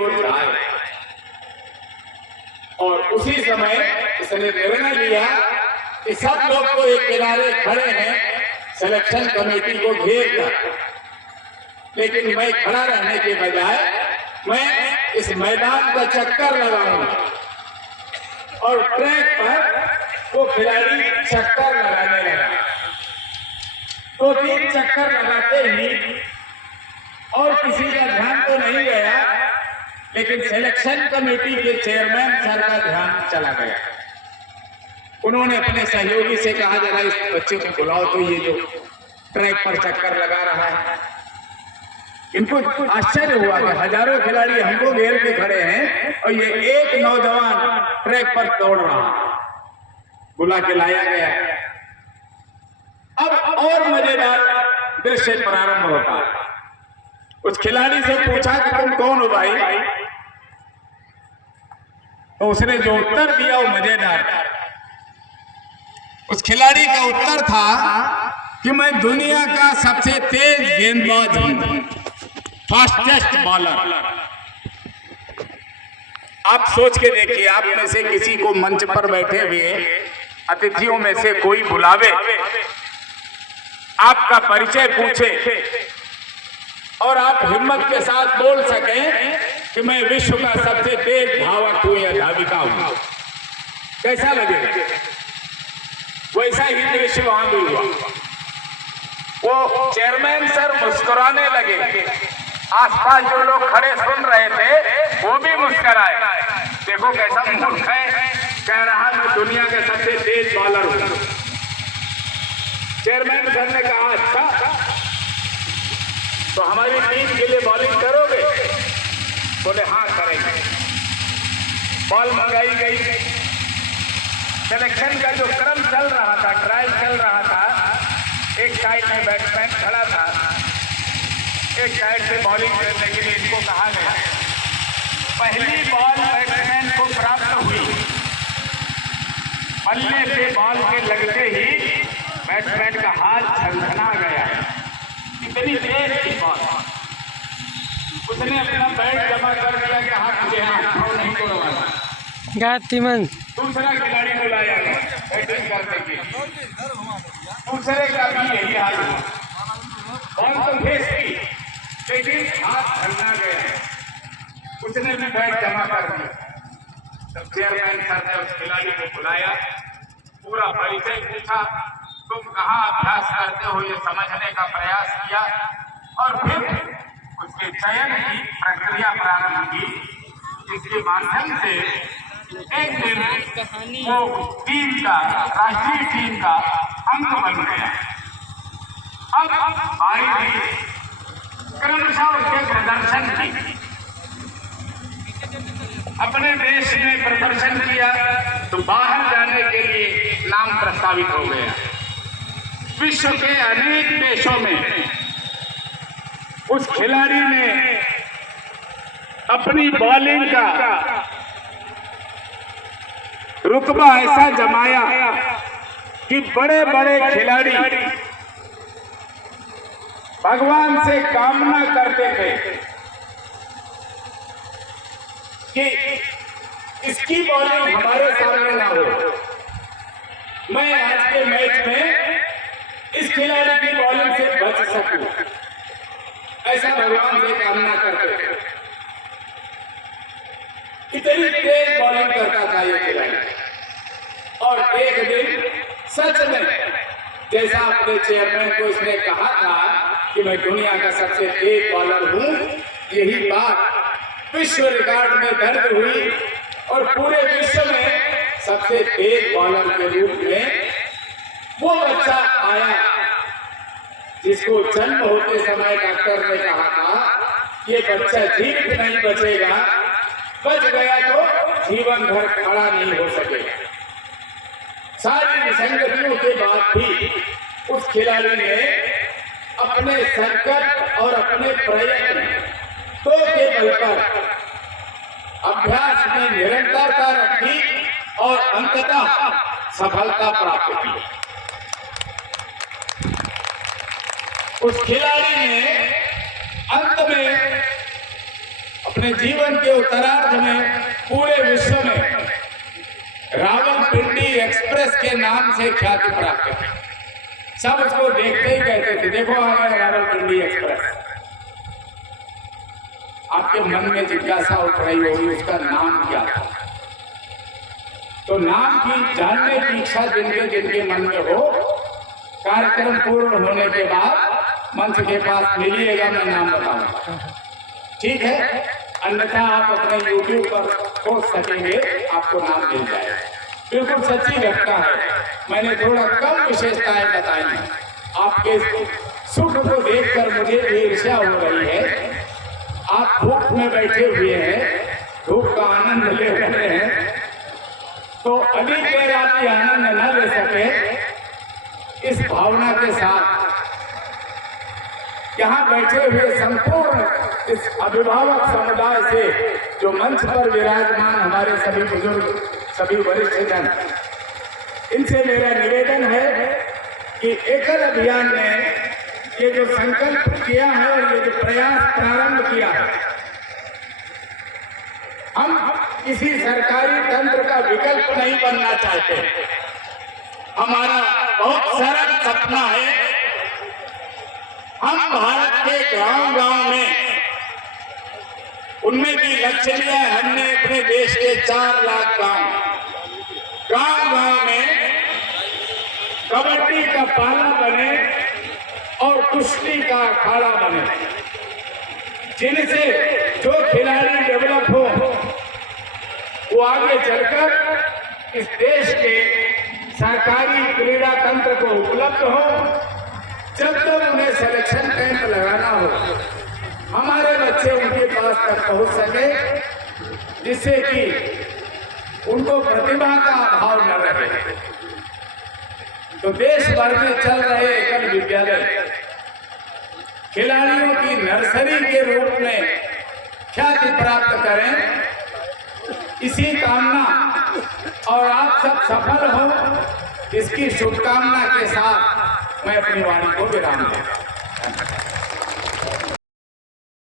वो जाए। और उसी समय इसने निर्णय लिया कि सब लोग तो एक किनारे खड़े हैं सिलेक्शन कमेटी को घेर कर, लेकिन मैं खड़ा रहने के बजाय मैं इस मैदान का चक्कर लगाऊंगा। और ट्रैक पर वो खिलाड़ी चक्कर लगाने लगा। 2-3 चक्कर लगाते ही और किसी का ध्यान तो नहीं गया, लेकिन सिलेक्शन कमेटी के चेयरमैन सर का ध्यान चला गया। उन्होंने अपने सहयोगी से कहा, जरा इस बच्चे को बुलाओ तो ये जो ट्रैक पर चक्कर लगा रहा है। इनको आश्चर्य हुआ कि हजारों खिलाड़ी हमको घेर के खड़े हैं और ये एक नौजवान ट्रैक पर दौड़ रहा। बुला के लाया गया। अब और मजेदार दृश्य प्रारंभ होता है। उस खिलाड़ी से पूछा कि तुम कौन हो भाई? तो उसने जो उत्तर दिया वो मजेदार था। उस खिलाड़ी का उत्तर था कि मैं दुनिया का सबसे तेज गेंदबाज हूं, फास्टेस्ट बॉलर। आप सोच के देखिए, आप में से किसी को मंच पर बैठे हुए अतिथियों में से कोई बुलावे, आपका परिचय पूछे और आप हिम्मत के साथ बोल सकें कि मैं विश्व का सबसे तेज धावक हूं या धाविका हूं, कैसा लगेगा? वैसा ही दृश्य वहां भी हुआ। वो चेयरमैन सर मुस्कुराने लगे। आसपास जो लोग खड़े सुन रहे थे वो भी मुस्कुराए। देखो कैसा मूर्ख है, कह रहा मैं दुनिया के सबसे तेज बॉलर हूं। चेयरमैन सर ने कहा, अच्छा तो हमारी टीम के लिए बॉलिंग करोगे? बोले हाँ करेंगे। बॉल मंगाई गई। सिलेक्शन का जो क्रम चल रहा था, ट्रायल चल रहा था, एक साइड में बैट्समैन खड़ा था, एक साइड से बॉलिंग करने के लिए इनको कहा गया। पहली बॉल बैट्समैन को प्राप्त हुई। बल्ले पे बॉल के लगते ही बैट्समैन का हाथ झनझना गया। इतनी तेज थी बॉल। उसने अपना बैट जमा कर दिया कि हाथ मुझे हाथ नहीं तोड़वाना। दूसरा खिलाड़ी को लाया गया बैटिंग करने के लिए। दूसरे का भी यही हाल हुआ। बॉल तो फेस की, लेकिन हाथ झलना गया। उसने भी बैट जमा कर दिया। तब चेयरमैन सर ने उस खिलाड़ी को बुलाया, पूरा परिचय पूछा, तुम कहाँ अभ्यास करते हो ये समझने का प्रयास किया और फिर उसके चयन की प्रक्रिया प्रारंभ की, जिसके माध्यम से एक दिन वो टीम का, राष्ट्रीय टीम का अंग बन गया। अब बारी क्रमशः उसके प्रदर्शन की। अपने देश में प्रदर्शन किया तो बाहर जाने के लिए नाम प्रस्तावित हो गया। विश्व के अनेक देशों में उस खिलाड़ी ने अपनी बॉलिंग का रुतबा ऐसा जमाया कि बड़े बड़े खिलाड़ी भगवान से कामना करते थे कि इसकी बॉलिंग हमारे सामने ना हो। मैं आज के मैच में इस खिलाड़ी की बॉलिंग से बच सकूं, ऐसा भगवान से कामना करते थे। इतनी तेज बॉलिंग करता था ये खिलाड़ी। और एक दिन सच में जैसा अपने चेयरमैन को इसने कहा था कि मैं दुनिया का सबसे तेज बॉलर हूं, यही बात विश्व रिकॉर्ड में दर्ज हुई और पूरे विश्व में सबसे तेज बॉलर के रूप में वो बच्चा आया जिसको जन्म होते समय डॉक्टर ने कहा था ये बच्चा जीवित नहीं बचेगा, बच गया तो जीवन भर खड़ा नहीं हो सकेगा। सारी विसंगतियों के बाद भी उस खिलाड़ी ने अपने संकल्प और अपने प्रयत्न दो के बल पर अभ्यास में निरंतरता रखी और अंततः सफलता प्राप्त की। उस खिलाड़ी ने अंत में अपने जीवन के उत्तरार्ध में पूरे विश्व में रावलपिंडी एक्सप्रेस के नाम से ख्याति प्राप्त की। सब उसको देखते ही कहते थे, देखो आ गया रावलपिंडी एक्सप्रेस। आपके मन में जिज्ञासा उठ रही होगी उसका नाम क्या था। तो नाम की जानने की इच्छा जिनके जिनके मन में हो, कार्यक्रम पूर्ण होने के बाद मंच के पास मिलिएगा, मैं नाम बताऊंगा, ठीक है? अन्यथा आप अपने YouTube पर खोज सकेंगे, आपको नाम मिल जाएगा। बिल्कुल सच्ची घटना है, मैंने थोड़ा कम विशेषताएं बताई हैं। आपके सुख को देखकर मुझे भी ईर्ष्या हो रही है। आप धूप में बैठे हुए हैं, धूप का आनंद ले रहे हैं, तो अधिक देर आप आनंद न ले सके, इस भावना के साथ यहाँ बैठे हुए संपूर्ण इस अभिभावक समुदाय से जो मंच पर विराजमान हमारे सभी बुजुर्ग, सभी वरिष्ठ जन, इनसे मेरा निवेदन है कि एकल अभियान ने ये जो संकल्प किया है और ये जो प्रयास प्रारंभ किया है, हम किसी सरकारी तंत्र का विकल्प नहीं बनना चाहते। हमारा बहुत सरल सपना है, हम भारत के गांव-गांव में, उनमें भी लक्ष्य लिया है हमने अपने देश के 4 लाख गांव में कबड्डी का पाला बने और कुश्ती का अखाड़ा बने, जिनसे जो खिलाड़ी डेवलप हो वो आगे चलकर इस देश के सरकारी क्रीड़ा तंत्र को उपलब्ध हो। जब तक उन्हें सिलेक्शन कैंप लगाना हो, हमारे बच्चे उनके पास तक पहुंच सके, जिससे कि उनको प्रतिभा का अभाव न रहे। तो देश भर में चल रहे एकल विद्यालय खिलाड़ियों की नर्सरी के रूप में ख्याति प्राप्त करें, इसी कामना और आप सब सफल हो, इसकी शुभकामना के साथ मैं अपनी वाणी को विराम देता हूं।